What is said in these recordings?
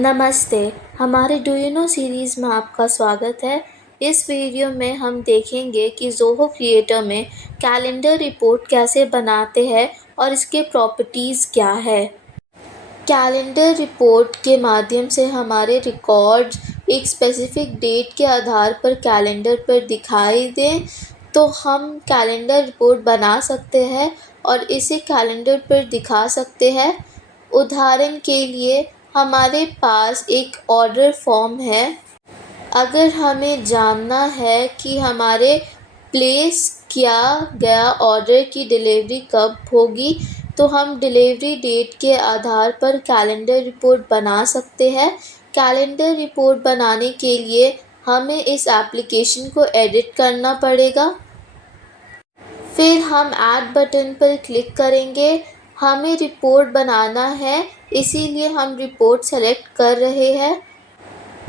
नमस्ते, हमारे do you know series में आपका स्वागत है। इस वीडियो में हम देखेंगे कि ज़ोहो क्रिएटर में कैलेंडर रिपोर्ट कैसे बनाते हैं और इसके प्रॉपर्टीज़ क्या है। कैलेंडर रिपोर्ट के माध्यम से हमारे रिकॉर्ड्स एक स्पेसिफिक डेट के आधार पर कैलेंडर पर दिखाई दें तो हम कैलेंडर रिपोर्ट बना सकते हैं और इसे कैलेंडर पर दिखा सकते हैं। उदाहरण के लिए हमारे पास एक ऑर्डर फॉर्म है। अगर हमें जानना है कि हमारे प्लेस किया गया ऑर्डर की डिलीवरी कब होगी तो हम डिलीवरी डेट के आधार पर कैलेंडर रिपोर्ट बना सकते हैं। कैलेंडर रिपोर्ट बनाने के लिए हमें इस एप्लीकेशन को एडिट करना पड़ेगा। फिर हम ऐड बटन पर क्लिक करेंगे। हमें रिपोर्ट बनाना है, इसीलिए हम रिपोर्ट सेलेक्ट कर रहे हैं।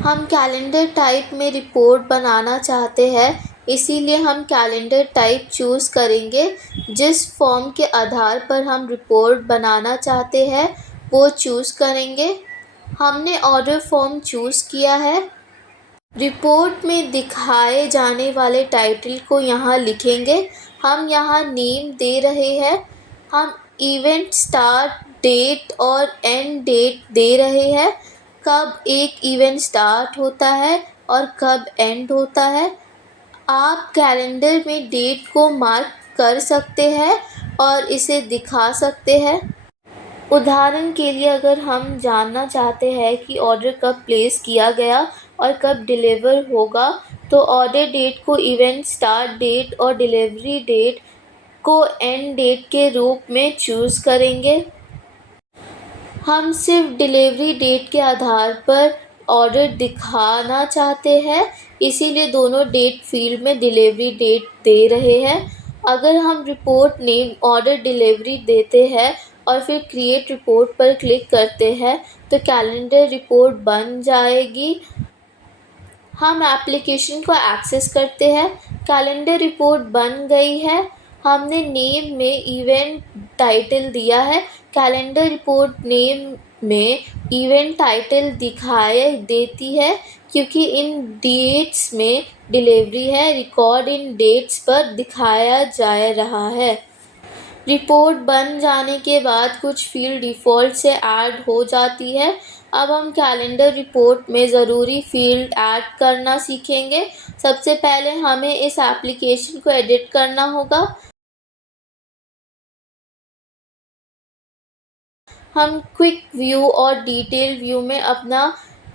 हम कैलेंडर टाइप में रिपोर्ट बनाना चाहते हैं, इसीलिए हम कैलेंडर टाइप चूज़ करेंगे। जिस फॉर्म के आधार पर हम रिपोर्ट बनाना चाहते हैं वो चूज़ करेंगे। हमने ऑर्डर फॉर्म चूज़ किया है। रिपोर्ट में दिखाए जाने वाले टाइटल को यहाँ लिखेंगे। हम यहाँ नेम दे रहे हैं। हम इवेंट स्टार्ट डेट और एंड डेट दे रहे हैं। कब एक इवेंट स्टार्ट होता है और कब एंड होता है। आप कैलेंडर में डेट को मार्क कर सकते हैं और इसे दिखा सकते हैं। उदाहरण के लिए अगर हम जानना चाहते हैं कि ऑर्डर कब प्लेस किया गया और कब डिलीवर होगा तो ऑर्डर डेट को इवेंट स्टार्ट डेट और डिलीवरी डेट को एंड डेट के रूप में चूज़ करेंगे। हम सिर्फ डिलीवरी डेट के आधार पर ऑर्डर दिखाना चाहते हैं, इसीलिए दोनों डेट फील्ड में डिलीवरी डेट दे रहे हैं। अगर हम रिपोर्ट नेम ऑर्डर डिलीवरी देते हैं और फिर क्रिएट रिपोर्ट पर क्लिक करते हैं तो कैलेंडर रिपोर्ट बन जाएगी। हम एप्लीकेशन को एक्सेस करते हैं। कैलेंडर रिपोर्ट बन गई है। हमने नेम में इवेंट टाइटल दिया है। कैलेंडर रिपोर्ट नेम में इवेंट टाइटल दिखाई देती है क्योंकि इन डेट्स में डिलीवरी है। रिकॉर्ड इन डेट्स पर दिखाया जा रहा है। रिपोर्ट बन जाने के बाद कुछ फील्ड डिफ़ॉल्ट से ऐड हो जाती है। अब हम कैलेंडर रिपोर्ट में ज़रूरी फील्ड ऐड करना सीखेंगे। सबसे पहले हमें इस एप्लीकेशन को एडिट करना होगा। हम क्विक व्यू और डिटेल व्यू में अपना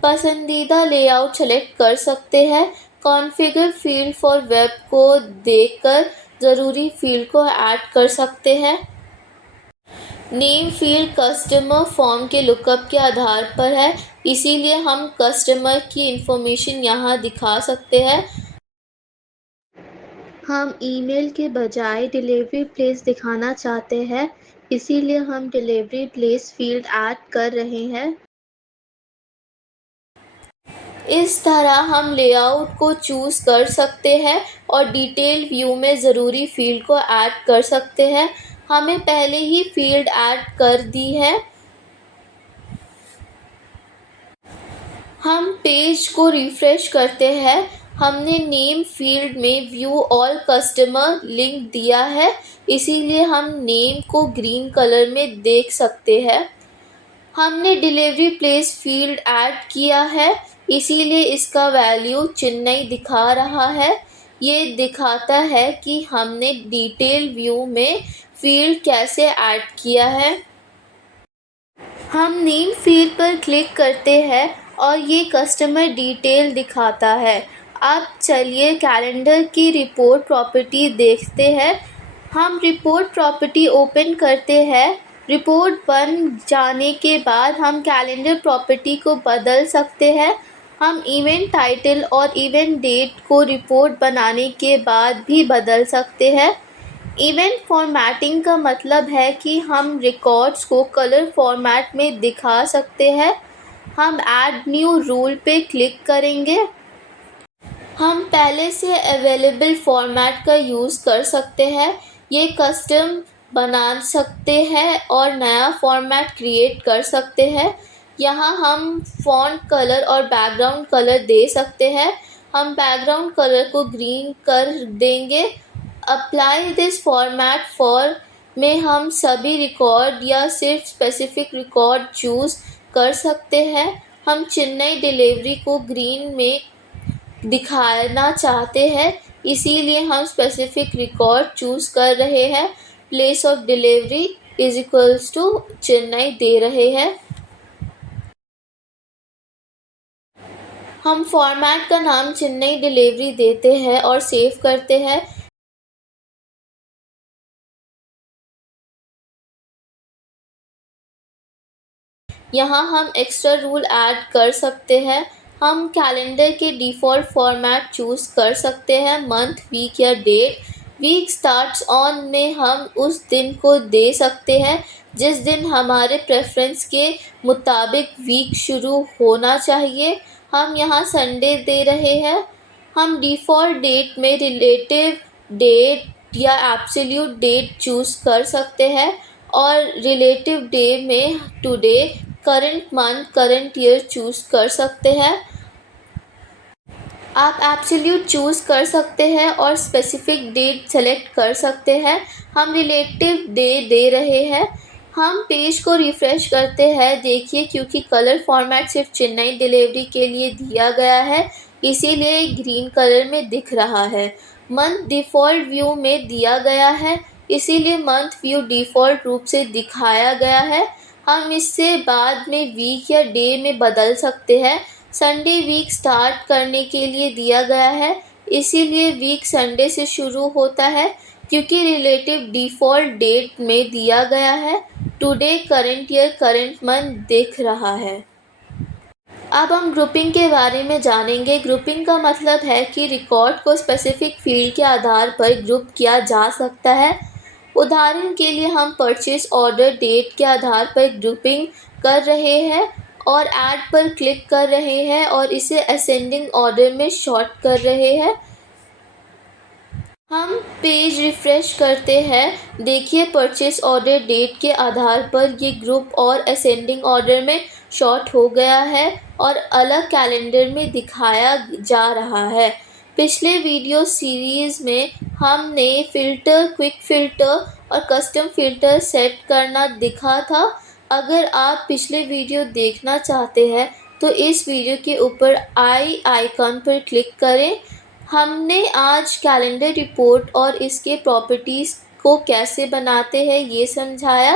पसंदीदा लेआउट सेलेक्ट कर सकते हैं। कॉन्फ़िगर फील्ड फॉर वेब को देखकर ज़रूरी फील्ड को ऐड कर सकते हैं। नेम फील्ड कस्टमर फॉर्म के लुकअप के आधार पर है, इसीलिए हम कस्टमर की इंफॉर्मेशन यहाँ दिखा सकते हैं। हम ईमेल के बजाय डिलीवरी प्लेस दिखाना चाहते हैं, इसीलिए हम डिलीवरी प्लेस फील्ड ऐड कर रहे हैं। इस तरह हम लेआउट को चूज़ कर सकते हैं और डिटेल व्यू में ज़रूरी फील्ड को ऐड कर सकते हैं। हमें पहले ही फील्ड ऐड कर दी है। हम पेज को रिफ़्रेश करते हैं। हमने नेम फील्ड में व्यू ऑल कस्टमर लिंक दिया है, इसीलिए हम नेम को ग्रीन कलर में देख सकते हैं। हमने डिलीवरी प्लेस फील्ड ऐड किया है, इसीलिए इसका वैल्यू चेन्नई दिखा रहा है। ये दिखाता है कि हमने डिटेल व्यू में फील्ड कैसे ऐड किया है। हम नेम फील्ड पर क्लिक करते हैं और ये कस्टमर डिटेल दिखाता है। अब चलिए कैलेंडर की रिपोर्ट प्रॉपर्टी देखते हैं। हम रिपोर्ट प्रॉपर्टी ओपन करते हैं। रिपोर्ट बन जाने के बाद हम कैलेंडर प्रॉपर्टी को बदल सकते हैं। हम इवेंट टाइटल और इवेंट डेट को रिपोर्ट बनाने के बाद भी बदल सकते हैं। इवेंट फॉर्मेटिंग का मतलब है कि हम रिकॉर्ड्स को कलर फॉर्मेट में दिखा सकते हैं। हम ऐड न्यू रूल पे क्लिक करेंगे। हम पहले से अवेलेबल फॉर्मेट का यूज़ कर सकते हैं। ये कस्टम बना सकते हैं और नया फॉर्मेट क्रिएट कर सकते हैं। यहाँ हम फ़ॉन्ट कलर और बैकग्राउंड कलर दे सकते हैं। हम बैकग्राउंड कलर को ग्रीन कर देंगे। अप्लाई दिस फॉर्मेट फॉर में हम सभी रिकॉर्ड या सिर्फ स्पेसिफिक रिकॉर्ड चूज़ कर सकते हैं। हम चेन्नई डिलीवरी को ग्रीन में दिखाना चाहते हैं, इसीलिए हम स्पेसिफिक रिकॉर्ड चूज़ कर रहे हैं। Place of delivery is equals to Chennai दे रहे हैं। हम फॉर्मेट का नाम चेन्नई डिलीवरी देते हैं और सेव करते हैं। यहाँ हम एक्स्ट्रा रूल ऐड कर सकते हैं। हम कैलेंडर के डिफ़ॉल्ट फॉर्मेट चूज़ कर सकते हैं, मंथ, वीक या डेट। वीक स्टार्ट्स ऑन में हम उस दिन को दे सकते हैं जिस दिन हमारे प्रेफरेंस के मुताबिक वीक शुरू होना चाहिए। हम यहाँ संडे दे रहे हैं। हम डिफ़ॉल्ट डेट में रिलेटिव डेट या एब्सोल्यूट डेट चूज़ कर सकते हैं और रिलेटिव डे में today, current month, current year choose कर सकते हैं। आप एब्सोल्यूट चूज़ कर सकते हैं और स्पेसिफिक डेट सेलेक्ट कर सकते हैं। हम रिलेटिव डे दे रहे हैं। हम पेज को रिफ़्रेश करते हैं। देखिए, क्योंकि कलर फॉर्मेट सिर्फ चेन्नई डिलीवरी के लिए दिया गया है, इसीलिए ग्रीन कलर में दिख रहा है। मंथ डिफ़ॉल्ट व्यू में दिया गया है, इसीलिए मंथ व्यू डिफ़ॉल्ट रूप से दिखाया गया है। हम इससे बाद में वीक या डे में बदल सकते हैं। संडे वीक स्टार्ट करने के लिए दिया गया है, इसीलिए वीक संडे से शुरू होता है। क्योंकि रिलेटिव डिफ़ॉल्ट डेट में दिया गया है, today, current year, current month दिख रहा है। अब हम ग्रुपिंग के बारे में जानेंगे। ग्रुपिंग का मतलब है कि रिकॉर्ड को स्पेसिफिक फील्ड के आधार पर ग्रुप किया जा सकता है। उदाहरण के लिए हम परचेज ऑर्डर डेट के आधार पर ग्रुपिंग कर रहे हैं और ऐड पर क्लिक कर रहे हैं और इसे असेंडिंग ऑर्डर में सॉर्ट कर रहे हैं। हम पेज रिफ़्रेश करते हैं। देखिए, परचेज ऑर्डर डेट के आधार पर ये ग्रुप और असेंडिंग ऑर्डर में सॉर्ट हो गया है और अलग कैलेंडर में दिखाया जा रहा है। पिछले वीडियो सीरीज़ में हमने फ़िल्टर, क्विक फ़िल्टर और कस्टम फ़िल्टर सेट करना दिखा था। अगर आप पिछले वीडियो देखना चाहते हैं तो इस वीडियो के ऊपर आई आइकन पर क्लिक करें। हमने आज कैलेंडर रिपोर्ट और इसके प्रॉपर्टीज़ को कैसे बनाते हैं ये समझाया।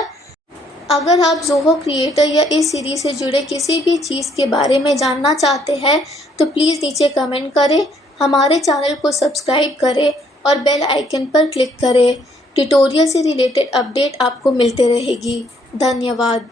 अगर आप ज़ोहो क्रिएटर या इस सीरीज़ से जुड़े किसी भी चीज़ के बारे में जानना चाहते हैं तो प्लीज़ नीचे कमेंट करें, हमारे चैनल को सब्सक्राइब करें और बेल आइकन पर क्लिक करें। ट्यूटोरियल से रिलेटेड अपडेट आपको मिलते रहेगी। धन्यवाद।